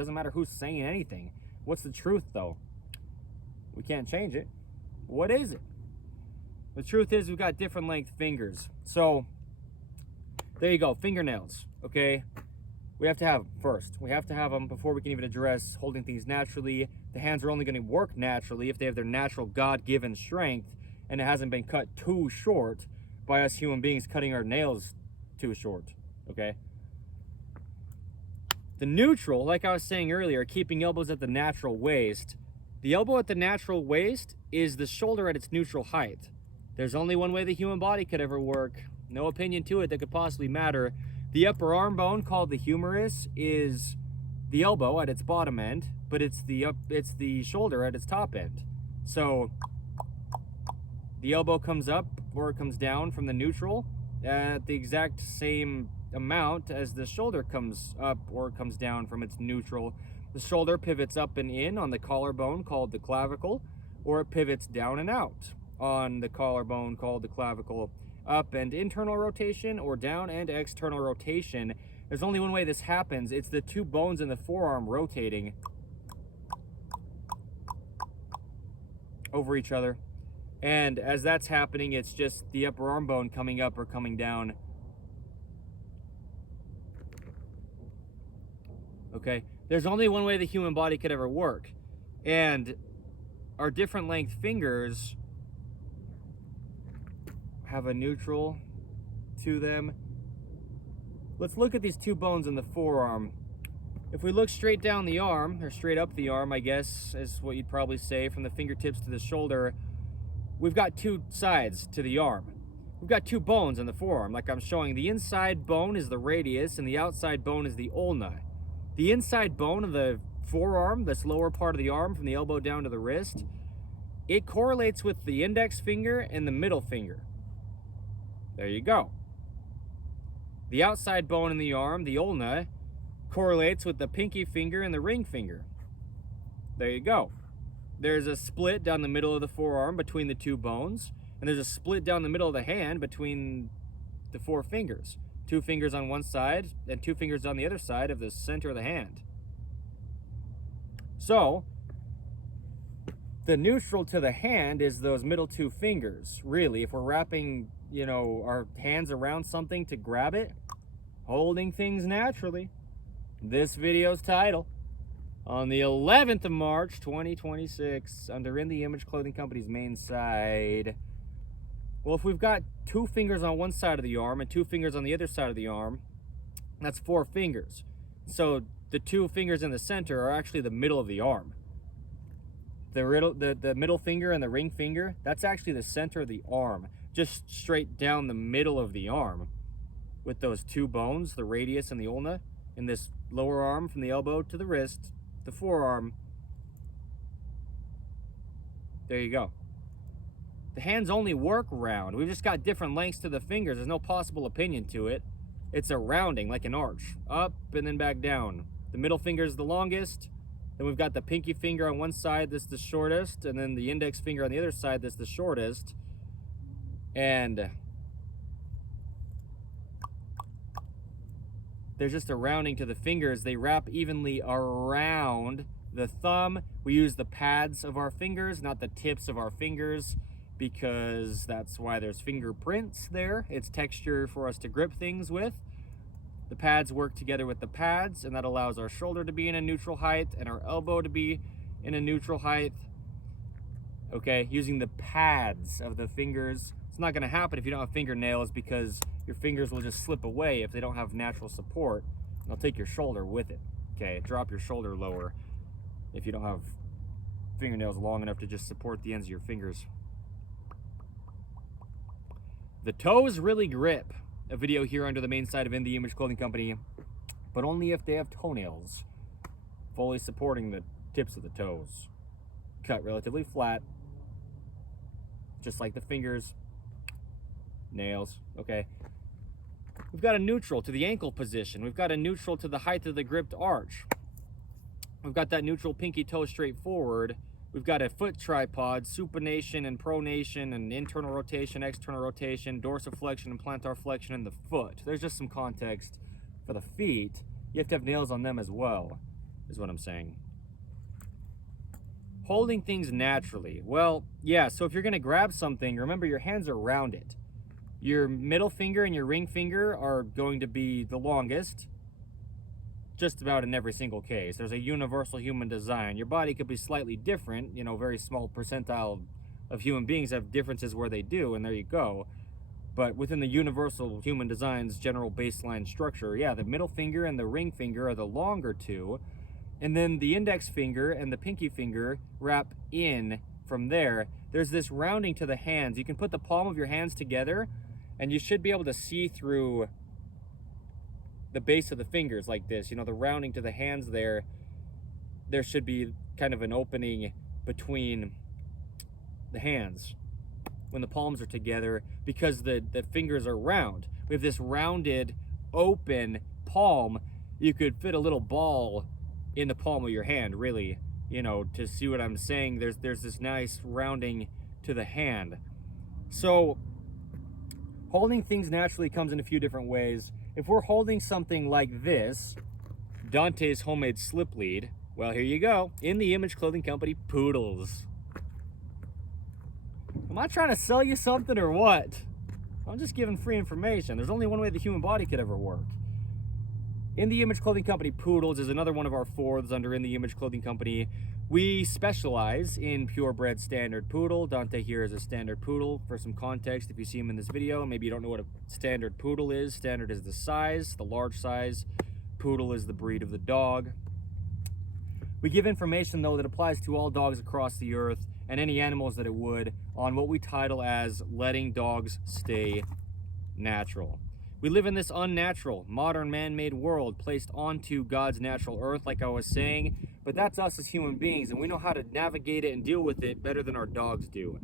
Doesn't matter who's saying anything. What's the truth, though? We can't change it. What is it? The truth is we've got different length fingers. So there you go, fingernails, okay? We have to have them first. We have to have them before we can even address holding things naturally. The hands are only going to work naturally if they have their natural God-given strength and it hasn't been cut too short by us human beings cutting our nails too short, okay? The neutral, like I was saying earlier, keeping elbows at the natural waist. The elbow at the natural waist is the shoulder at its neutral height. There's only one way the human body could ever work. No opinion to it that could possibly matter. The upper arm bone, called the humerus, is the elbow at its bottom end, but it's the shoulder at its top end. So the elbow comes up or it comes down from the neutral at the exact same amount as the shoulder comes up or comes down from its neutral. The shoulder pivots up and in on the collarbone, called the clavicle, or it pivots down and out on the collarbone, called the clavicle. Up and internal rotation or down and external rotation. There's only one way this happens. It's the two bones in the forearm rotating over each other. And as that's happening, it's just the upper arm bone coming up or coming down. Okay, there's only one way the human body could ever work. And our different length fingers have a neutral to them. Let's look at these two bones in the forearm. If we look straight down the arm, or straight up the arm, I guess is what you'd probably say, from the fingertips to the shoulder, we've got two sides to the arm. We've got two bones in the forearm, like I'm showing. The inside bone is the radius, and the outside bone is the ulna. The inside bone of the forearm, this lower part of the arm from the elbow down to the wrist, it correlates with the index finger and the middle finger. There you go. The outside bone in the arm, the ulna, correlates with the pinky finger and the ring finger. There you go. There's a split down the middle of the forearm between the two bones, and there's a split down the middle of the hand between the four fingers. Two fingers on one side and two fingers on the other side of the center of the hand. So the neutral to the hand is those middle two fingers. Really, if we're wrapping, our hands around something to grab it, holding things naturally. This video's title, on the 11th of March, 2026, under In The Image Clothing Company's main side. Well, if we've got two fingers on one side of the arm and two fingers on the other side of the arm, that's four fingers. So the two fingers in the center are actually the middle of the arm. The middle finger and the ring finger, that's actually the center of the arm, just straight down the middle of the arm, with those two bones, the radius and the ulna, in this lower arm from the elbow to the wrist, the forearm. There you go. The hands only work round. We've just got different lengths to the fingers. There's no possible opinion to it. It's a rounding, like an arch, up and then back down. The middle finger is the longest. Then we've got the pinky finger on one side that's the shortest, and then the index finger on the other side that's the shortest. And there's just a rounding to the fingers. They wrap evenly around the thumb. We use the pads of our fingers, not the tips of our fingers, because that's why there's fingerprints there. It's texture for us to grip things with. The pads work together with the pads, and that allows our shoulder to be in a neutral height and our elbow to be in a neutral height. Okay, using the pads of the fingers. It's not going to happen if you don't have fingernails, because your fingers will just slip away if they don't have natural support. They'll take your shoulder with it. Okay, drop your shoulder lower if you don't have fingernails long enough to just support the ends of your fingers. The toes really grip. A video here under the main side of In The Image Clothing Company, but only if they have toenails fully supporting the tips of the toes. Cut relatively flat, just like the fingers, nails, okay? We've got a neutral to the ankle position. We've got a neutral to the height of the gripped arch. We've got that neutral pinky toe straight forward. We've got a foot tripod, supination and pronation and internal rotation, external rotation, dorsiflexion and plantar flexion in the foot. There's just some context for the feet. You have to have nails on them as well. is what I'm saying. Holding things naturally. Well, yeah, so if you're going to grab something, remember your hands are rounded. Your middle finger and your ring finger are going to be the longest, just about in every single case. There's a universal human design. Your body could be slightly different, you know, very small percentile of human beings have differences where they do, and there you go. But within the universal human design's general baseline structure, yeah, the middle finger and the ring finger are the longer two, and then the index finger and the pinky finger wrap in from there. There's this rounding to the hands. You can put the palm of your hands together, and you should be able to see through the base of the fingers like this. You know, the rounding to the hands there should be kind of an opening between the hands when the palms are together, because the fingers are round. We have this rounded, open palm. You could fit a little ball in the palm of your hand, really, you know, to see what I'm saying. There's this nice rounding to the hand. So holding things naturally comes in a few different ways. If we're holding something like this, Dante's homemade slip lead, well, here you go. In the Image Clothing Company poodles. Am I trying to sell you something or what? I'm just giving free information. There's only one way the human body could ever work. In the Image Clothing Company poodles is another one of our fourths under In the Image Clothing Company. We specialize in purebred standard poodle. Dante here is a standard poodle. For some context, if you see him in this video, maybe you don't know what a standard poodle is. Standard is the size, the large size. Poodle is the breed of the dog. We give information, though, that applies to all dogs across the earth and any animals that it would on what we title as letting dogs stay natural. We live in this unnatural, modern man-made world placed onto God's natural earth, like I was saying, but that's us as human beings, and we know how to navigate it and deal with it better than our dogs do.